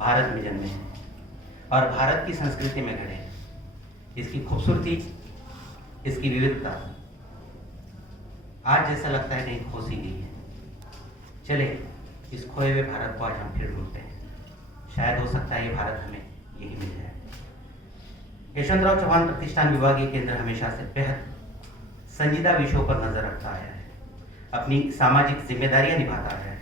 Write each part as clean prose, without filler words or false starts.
भारत में जन्मे हैं और भारत की संस्कृति में घड़े हैं। इसकी खूबसूरती, इसकी विविधता आज जैसा लगता है कहीं खो सी गई है। चले इस खोए हुए भारत को आज हम फिर ढूंढते हैं। शायद हो सकता है ये भारत हमें यही मिल जाए। यशवंतराव चौहान प्रतिष्ठान विभागीय केंद्र हमेशा से बेहद संजीदा विषयों पर नजर रखता आया है, अपनी सामाजिक जिम्मेदारियां निभाता आया है।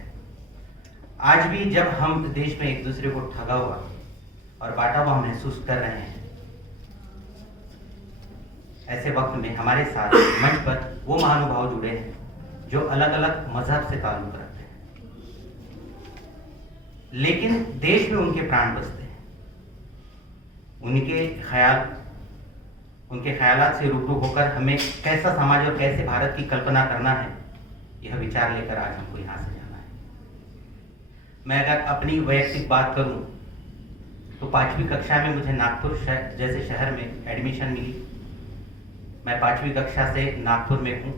आज भी जब हम देश में एक दूसरे को ठगा हुआ और बांटा हुआ महसूस कर रहे हैं, ऐसे वक्त में हमारे साथ मंच पर वो महानुभाव जुड़े हैं जो अलग अलग मजहब से ताल्लुक रखते हैं, लेकिन देश में उनके प्राण बसते हैं। उनके ख्यालात से रूबरू होकर हमें कैसा समाज और कैसे भारत की कल्पना करना है, यह विचार लेकर आज हमको यहाँ से जाना है। मैं अगर अपनी वैयक्तिक बात करूं तो 5वीं कक्षा में मुझे नागपुर जैसे शहर में एडमिशन मिली। मैं 5वीं कक्षा से नागपुर में हूँ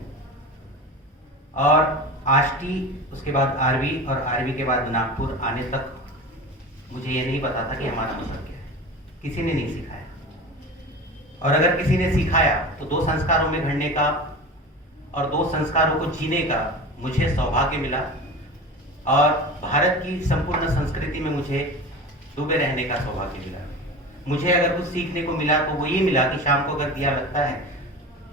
और आष्टी, उसके बाद आरवी और आरवी के बाद नागपुर आने तक मुझे ये नहीं पता था कि हमारा मजहब क्या है। किसी ने नहीं सिखाया, और अगर किसी ने सिखाया तो 2 संस्कारों में घड़ने का और 2 संस्कारों को जीने का मुझे सौभाग्य मिला, और भारत की संपूर्ण संस्कृति में मुझे डूबे रहने का सौभाग्य मिला। मुझे अगर कुछ सीखने को मिला तो वो ये मिला कि शाम को अगर दिया लगता है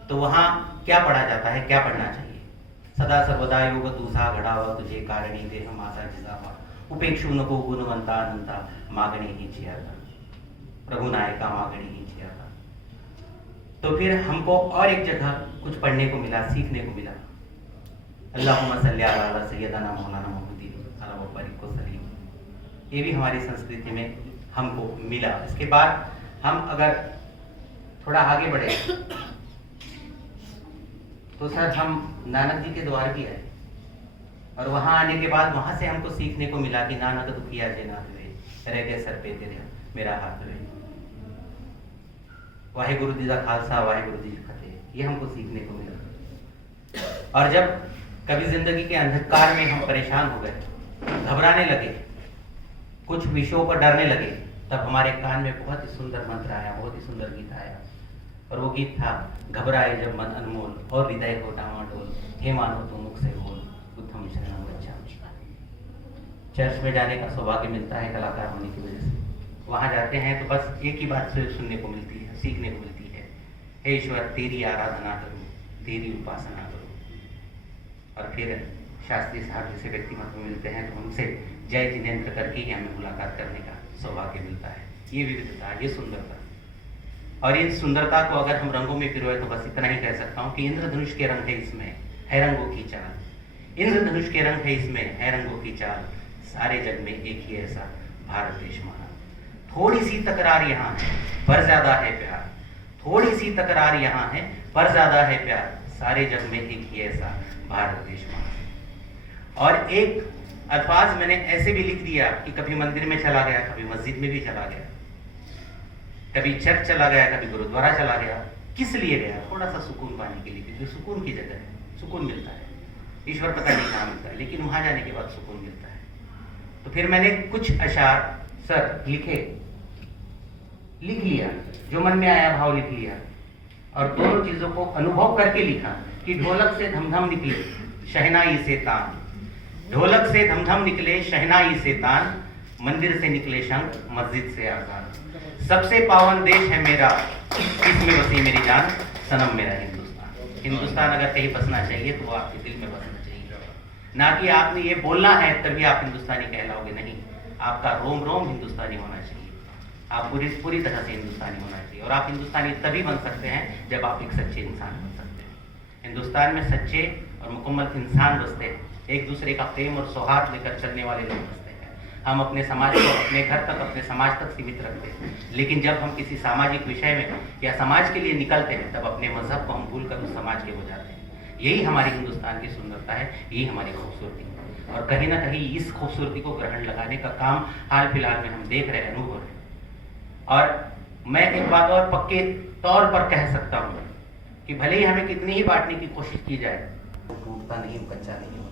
तो वहाँ क्या पढ़ा जाता है, क्या पढ़ना चाहिए। सदा सर्वदा योग तुझा घडावा तुझे कारणी देह माझा जिजावा उपेक्षु नको गुणवंता अनंता मागणी ही जियाता प्रभु नायका मागणी ही जियाता। तो फिर हमको और एक जगह कुछ पढ़ने को मिला, सीखने को मिला। अल्लाहुम्मा सल्ली अला सय्यदना मौलाना मोहम्मदी अला वबारिक वसल्लम। ये भी हमारी संस्कृति में हमको मिला। इसके बाद हम अगर थोड़ा आगे बढ़े तो सर हम नानक जी के द्वार भी आए, और वहां आने के बाद वहां से हमको सीखने को मिला कि नानक दुखिया जे नाथ वे रह गए सर पे तेरे मेरा हाथ वे। वाहेगुरु जी का खालसा वाहेगुरु जी की फतेह, ये हमको सीखने को मिला। और जब कभी जिंदगी के अंधकार में हम परेशान हो गए, घबराने लगे, कुछ विषयों पर डरने लगे, तब हमारे कान में बहुत ही सुंदर मंत्र आया, बहुत ही सुंदर गीत आया, और वो गीत था घबराए जब मन अनमोल और हृदय को डामाडोल, हे मानो तू मुख से बोल बुद्धम शरणम गच्छामि। चर्च में जाने का सौभाग्य मिलता है कलाकार होने की वजह से। वहां जाते हैं तो बस एक ही बात सुनने को मिलती है, सीखने को मिलती है, हे ईश्वर तेरी आराधना करूं, तेरी उपासना करूं। और फिर शास्त्री साहब जैसे व्यक्तिमत्व मिलते हैं तो उनसे जय जिनेन्द्र करके ही हमें मुलाकात करने का सौभाग्य मिलता है। ये विविधता, ये सुंदरता, और इस सुंदरता को अगर हम रंगों में पिरोए तो बस इतना ही कह सकता हूँ कि इंद्रधनुष के रंग है इसमें, है रंगों की चाल। इंद्रधनुष के रंग है इसमें, है रंगों की चाल। सारे जग में एक ही ऐसा भारत देश माना। थोड़ी सी तकरार यहाँ है पर ज्यादा है प्यार, थोड़ी सी तकरार यहाँ है पर ज्यादा है प्यार। सारे जग में एक ही ऐसा भारत देश माना। और एक अल्फाज मैंने ऐसे भी लिख दिया कि कभी मंदिर में चला गया, कभी मस्जिद में भी चला गया, कभी चर्च चला गया, कभी गुरुद्वारा चला गया। किस लिए गया? थोड़ा सा सुकून पाने के लिए, क्योंकि सुकून की जगह है, सुकून मिलता है। ईश्वर पता नहीं कहाँ मिलता है, लेकिन वहां जाने के बाद सुकून मिलता है। तो फिर मैंने कुछ अशार सर लिख लिया, जो मन में आया भाव लिख लिया, और दोनों चीजों को अनुभव करके लिखा कि ढोलक से धमधम निकले शहनाई से तान, ढोलक से धमधम निकले शहनाई से तान, मंदिर से निकले शंख मस्जिद से आजान। सबसे पावन देश है मेरा, इसमें बसी मेरी जान, सनम मेरा हिंदुस्तान। हिंदुस्तान अगर कहीं बसना चाहिए तो वो आपके दिल में बसना चाहिए, ना कि आपने ये बोलना है तभी आप हिंदुस्तानी कहलाओगे। नहीं, आपका रोम रोम हिंदुस्तानी होना चाहिए, आप पूरी तरह से हिंदुस्तानी होना चाहिए। और आप हिंदुस्तानी तभी बन सकते हैं जब आप एक सच्चे इंसान बन सकते हैं। हिंदुस्तान में सच्चे और मुकम्मल इंसान बसते हैं, एक दूसरे का प्रेम और सौहार्द लेकर चलने वाले लोग बसते हैं। हम अपने समाज को अपने घर तक, अपने समाज तक सीमित रखते हैं, लेकिन जब हम किसी सामाजिक विषय में या समाज के लिए निकलते हैं तब अपने मजहब को हम भूल कर उस समाज के हो जाते हैं। यही हमारी हिंदुस्तान की सुंदरता है, यही हमारी खूबसूरती है। और कहीं ना कहीं इस खूबसूरती को ग्रहण लगाने का काम हाल फिलहाल में हम देख रहे हैं, अनुभव रहे हैं। और मैं एक बात और पक्के तौर पर कह सकता हूँ कि भले ही हमें कितनी ही बांटने की कोशिश की जाए, वो टूटता नहीं, कच्चा नहीं होता।